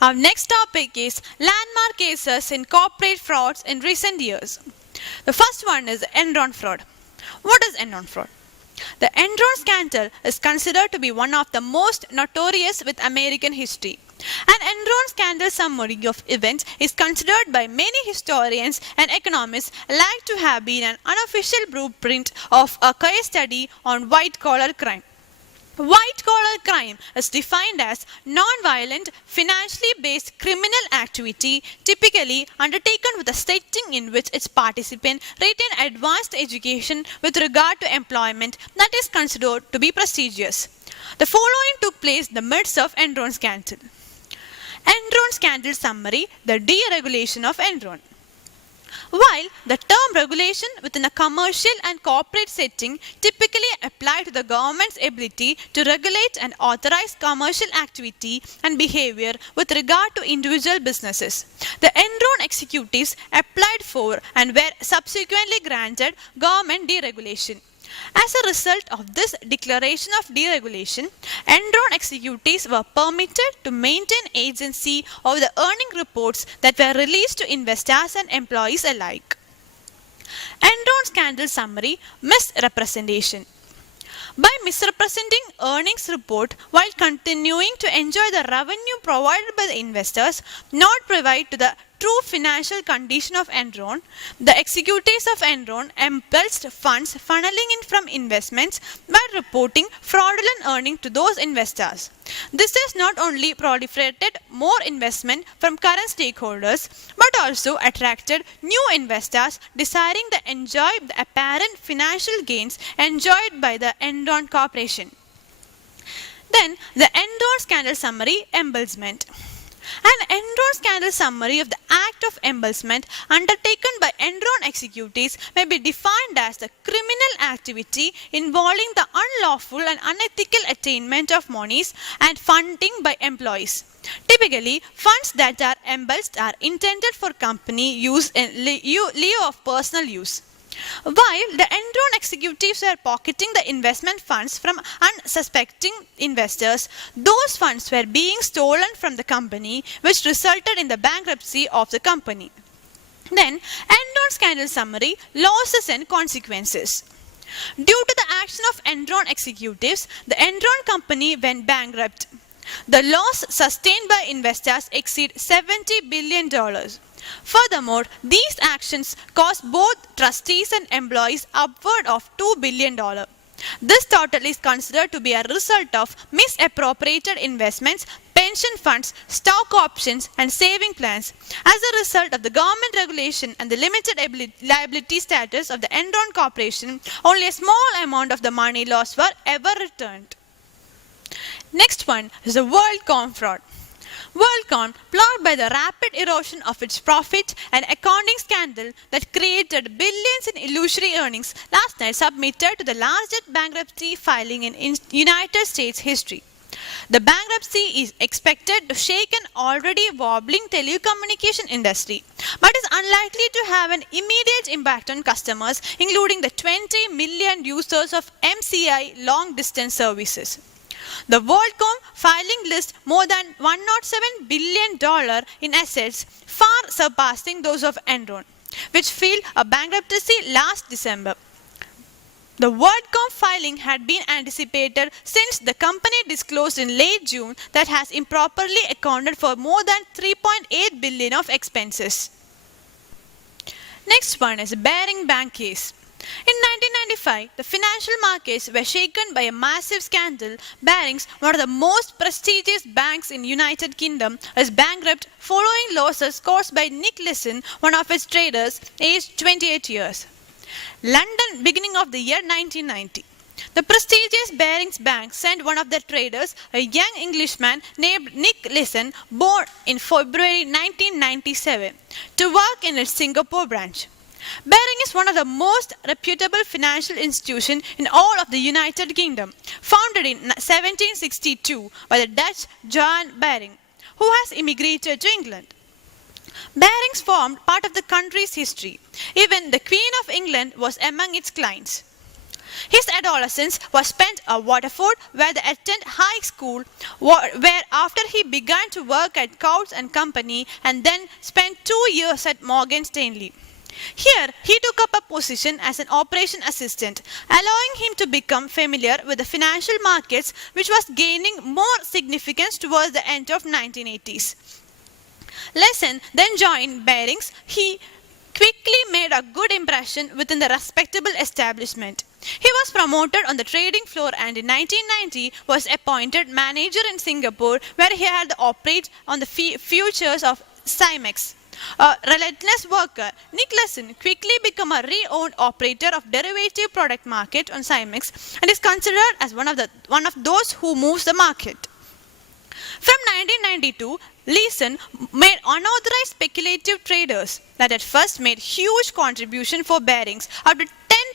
Our next topic is landmark cases in corporate frauds in recent years. The first one is Enron fraud. What is Enron fraud? The Enron scandal is considered to be one of the most notorious with American history. An Enron scandal summary of events is considered by many historians and economists alike to have been an unofficial blueprint of a case study on white-collar crime. White-collar crime is defined as non-violent, financially based criminal activity typically undertaken with a setting in which its participants retain advanced education with regard to employment that is considered to be prestigious. The following took place in the midst of Enron scandal. Enron scandal summary, the deregulation of Enron. While the term regulation within a commercial and corporate setting typically apply to the government's ability to regulate and authorize commercial activity and behavior with regard to individual businesses, the Enron executives applied for and were subsequently granted government deregulation. As a result of this declaration of deregulation, Enron executives were permitted to maintain agency over the earning reports that were released to investors and employees alike. Enron scandal summary, misrepresentation. By misrepresenting earnings report while continuing to enjoy the revenue provided by the investors, not provide to the true financial condition of Enron, the executives of Enron embezzled funds funneling in from investments by reporting fraudulent earnings to those investors. This has not only proliferated more investment from current stakeholders, but also attracted new investors desiring to enjoy the apparent financial gains enjoyed by the Enron Corporation. Then, the Enron scandal summary, embezzlement. An Enron scandal summary of the act of embezzlement undertaken by Enron executives may be defined as the criminal activity involving the unlawful and unethical attainment of monies and funding by employees. Typically, funds that are embezzled are intended for company use in lieu of personal use. While the Enron executives were pocketing the investment funds from unsuspecting investors, those funds were being stolen from the company, which resulted in the bankruptcy of the company. Then, Enron scandal summary, losses and consequences. Due to the action of Enron executives, the Enron company went bankrupt. The loss sustained by investors exceed $70 billion. Furthermore, these actions cost both trustees and employees upward of $2 billion. This total is considered to be a result of misappropriated investments, pension funds, stock options, and saving plans. As a result of the government regulation and the limited liability status of the Enron Corporation, only a small amount of the money lost were ever returned. Next one is the WorldCom fraud. WorldCom, plagued by the rapid erosion of its profit and accounting scandal that created billions in illusory earnings, last night submitted to the largest bankruptcy filing in United States history. The bankruptcy is expected to shake an already wobbling telecommunication industry, but is unlikely to have an immediate impact on customers, including the 20 million users of MCI long-distance services. The WorldCom filing lists more than $107 billion in assets, far surpassing those of Enron, which filed a bankruptcy last December. The WorldCom filing had been anticipated since the company disclosed in late June that has improperly accounted for more than $3.8 billion of expenses. Next one is Bearing Bank case. In 1995, the financial markets were shaken by a massive scandal. Barings, one of the most prestigious banks in the United Kingdom, was bankrupt following losses caused by Nick Leeson, one of its traders, aged 28 years. London, beginning of the year 1990. The prestigious Barings Bank sent one of their traders, a young Englishman named Nick Leeson, born in February 1997, to work in its Singapore branch. Baring is one of the most reputable financial institutions in all of the United Kingdom, founded in 1762 by the Dutch Johan Baring, who has immigrated to England. Barings formed part of the country's history. Even the Queen of England was among its clients. His adolescence was spent at Waterford, where they attended high school, where after he began to work at Coutts and Company and then spent 2 years at Morgan Stanley. Here, he took up a position as an operation assistant, allowing him to become familiar with the financial markets, which was gaining more significance towards the end of 1980s. Lesson then joined Barings. He quickly made a good impression within the respectable establishment. He was promoted on the trading floor and in 1990 was appointed manager in Singapore, where he had to operate on the futures of Cymex. A relentless worker, Nick Lesson quickly became a renowned operator of derivative product market on Cymex and is considered as one of those who moves the market. From 1992, Leeson made unauthorized speculative traders that at first made huge contribution for Barings, up to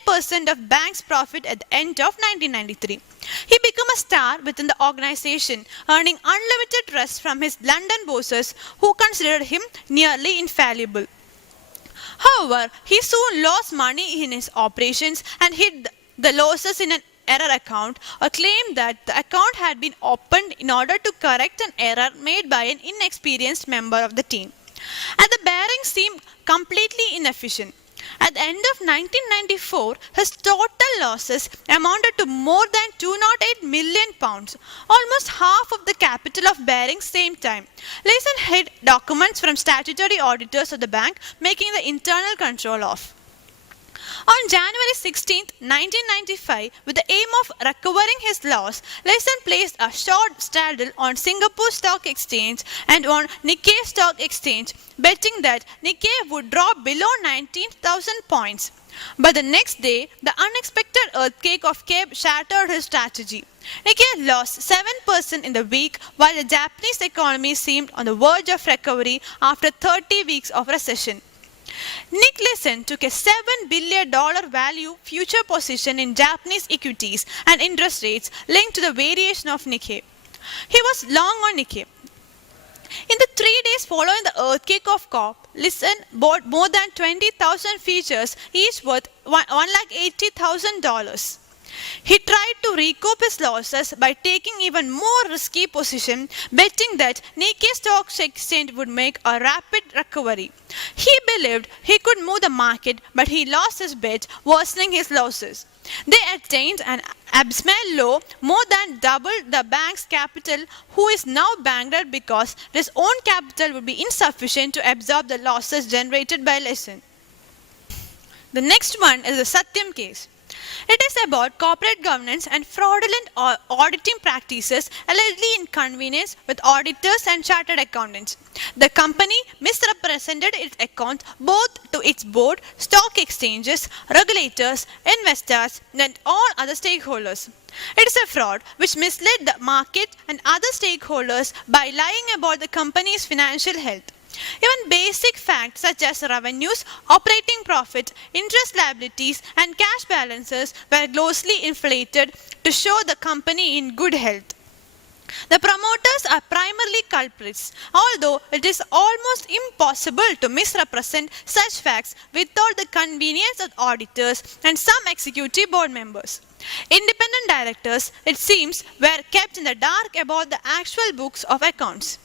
10% of bank's profit at the end of 1993. He became a star within the organization, earning unlimited rest from his London bosses, who considered him nearly infallible. However, he soon lost money in his operations and hid the losses in an error account, or claimed that the account had been opened in order to correct an error made by an inexperienced member of the team. And the Barings seemed completely inefficient. At the end of 1994, his total losses amounted to more than £208 million, almost half of the capital of Barings same time. Leeson hid documents from statutory auditors of the bank, making the internal control off. On January 16, 1995, with the aim of recovering his loss, Leeson placed a short straddle on Singapore Stock Exchange and on Nikkei Stock Exchange, betting that Nikkei would drop below 19,000 points. But the next day, the unexpected earthquake of Cape shattered his strategy. Nikkei lost 7% in the week, while the Japanese economy seemed on the verge of recovery after 30 weeks of recession. Nick Leeson took a $7 billion value future position in Japanese equities and interest rates linked to the variation of Nikkei. He was long on Nikkei. In the 3 days following the earthquake of Cape, Leeson bought more than 20,000 futures, each worth $180,000. He tried to recoup his losses by taking even more risky position, betting that Nikkei Stock Exchange would make a rapid recovery. He believed he could move the market, but he lost his bet, worsening his losses. They attained an abysmal low, more than double the bank's capital, who is now bankrupt because his own capital would be insufficient to absorb the losses generated by Leeson. The next one is the Satyam case. It is about corporate governance and fraudulent auditing practices allegedly inconvenience with auditors and chartered accountants. The company misrepresented its accounts both to its board, stock exchanges, regulators, investors, and all other stakeholders. It is a fraud which misled the market and other stakeholders by lying about the company's financial health. Even basic facts such as revenues, operating profit, interest liabilities, and cash balances were grossly inflated to show the company in good health. The promoters are primarily culprits, although it is almost impossible to misrepresent such facts without the convenience of auditors and some executive board members. Independent directors, it seems, were kept in the dark about the actual books of accounts.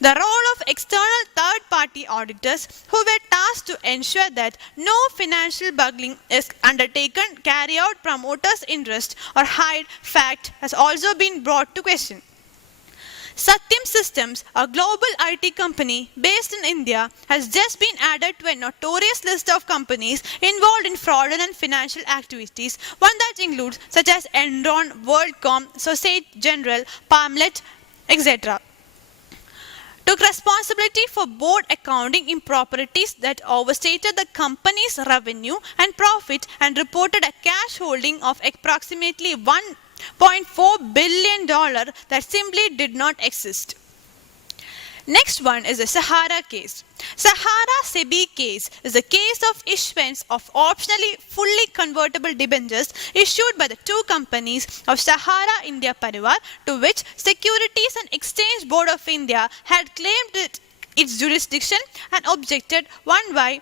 The role of external third-party auditors who were tasked to ensure that no financial bungling is undertaken, carry out promoters' interest, or hide fact has also been brought to question. Satyam Systems, a global IT company based in India, has just been added to a notorious list of companies involved in fraudulent financial activities, one that includes such as Enron, WorldCom, Societe Generale, Palmlet, etc. Took responsibility for board accounting improprieties that overstated the company's revenue and profit and reported a cash holding of approximately $1.4 billion that simply did not exist. Next one is the Sahara case. Sahara SEBI case is a case of issuance of optionally fully convertible debentures issued by the two companies of Sahara India Parivar, to which Securities and Exchange Board of India had claimed its jurisdiction and objected, one why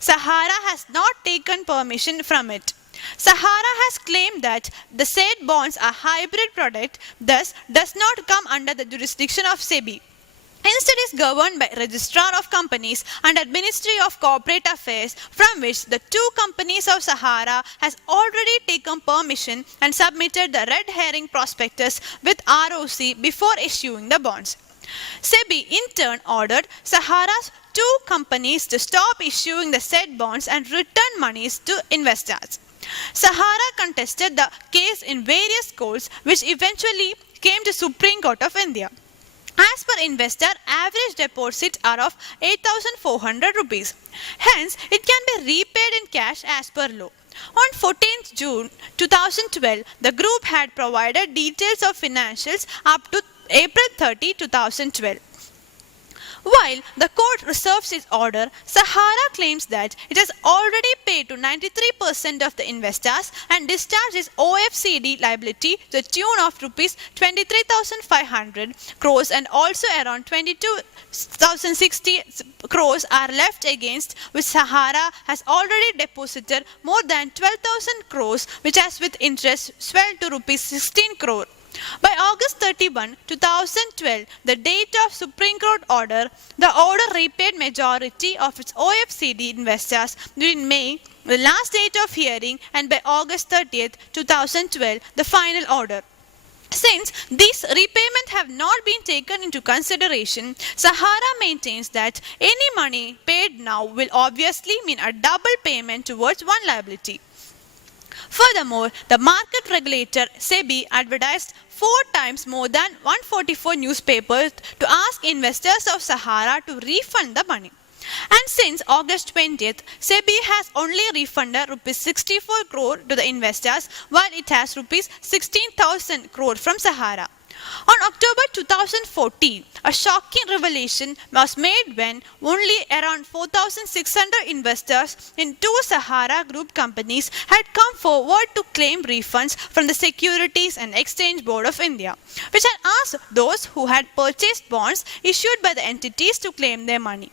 Sahara has not taken permission from it. Sahara has claimed that the said bonds are hybrid product, thus does not come under the jurisdiction of SEBI. Instead is governed by Registrar of Companies under Ministry of Corporate Affairs, from which the two companies of Sahara has already taken permission and submitted the red herring prospectus with ROC before issuing the bonds. SEBI in turn ordered Sahara's two companies to stop issuing the said bonds and return monies to investors. Sahara contested the case in various courts, which eventually came to Supreme Court of India. As per investor, average deposits are of 8,400 rupees. Hence, it can be repaid in cash as per law. On 14th June 2012, the group had provided details of financials up to April 30, 2012. While the court reserves its order, Sahara claims that it has already paid to 93% of the investors and discharged its OFCD liability to the tune of rupees 23,500 crores, and also around 22,060 crores are left, against which Sahara has already deposited more than 12,000 crores, which has with interest swelled to rupees 16 crore. By August 31, 2012, the date of Supreme Court order, the order repaid majority of its OFCD investors during May, the last date of hearing, and by August 30th, 2012, the final order. Since these repayments have not been taken into consideration, Sahara maintains that any money paid now will obviously mean a double payment towards one liability. Furthermore, the market regulator SEBI advertised 4 times more than 144 newspapers to ask investors of Sahara to refund the money. And since August 20th, SEBI has only refunded rupees 64 crore to the investors, while it has rupees 16,000 crore from Sahara. On October 2014, a shocking revelation was made when only around 4,600 investors in two Sahara Group companies had come forward to claim refunds from the Securities and Exchange Board of India, which had asked those who had purchased bonds issued by the entities to claim their money.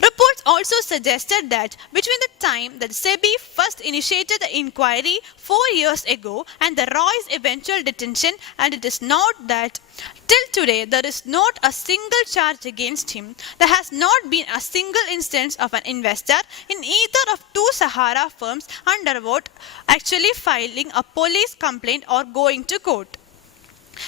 Reports also suggested that between the time that SEBI first initiated the inquiry 4 years ago and the Roy's eventual detention, and it is not that till today there is not a single charge against him, there has not been a single instance of an investor in either of two Sahara firms undervote actually filing a police complaint or going to court.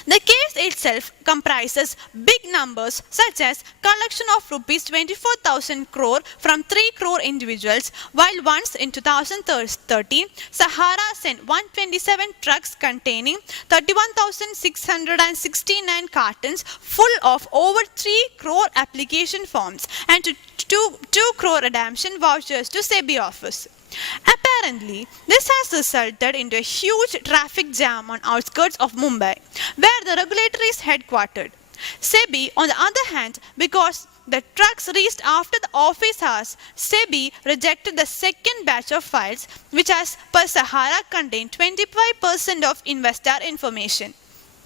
The case itself comprises big numbers such as collection of rupees 24,000 crore from 3 crore individuals, while once in 2013, Sahara sent 127 trucks containing 31,669 cartons full of over 3 crore application forms and 2 crore redemption vouchers to SEBI office. Apparently, this has resulted into a huge traffic jam on outskirts of Mumbai, where the regulator is headquartered. SEBI, on the other hand, because the trucks reached after the office hours, SEBI rejected the second batch of files, which as per Sahara contained 25% of investor information.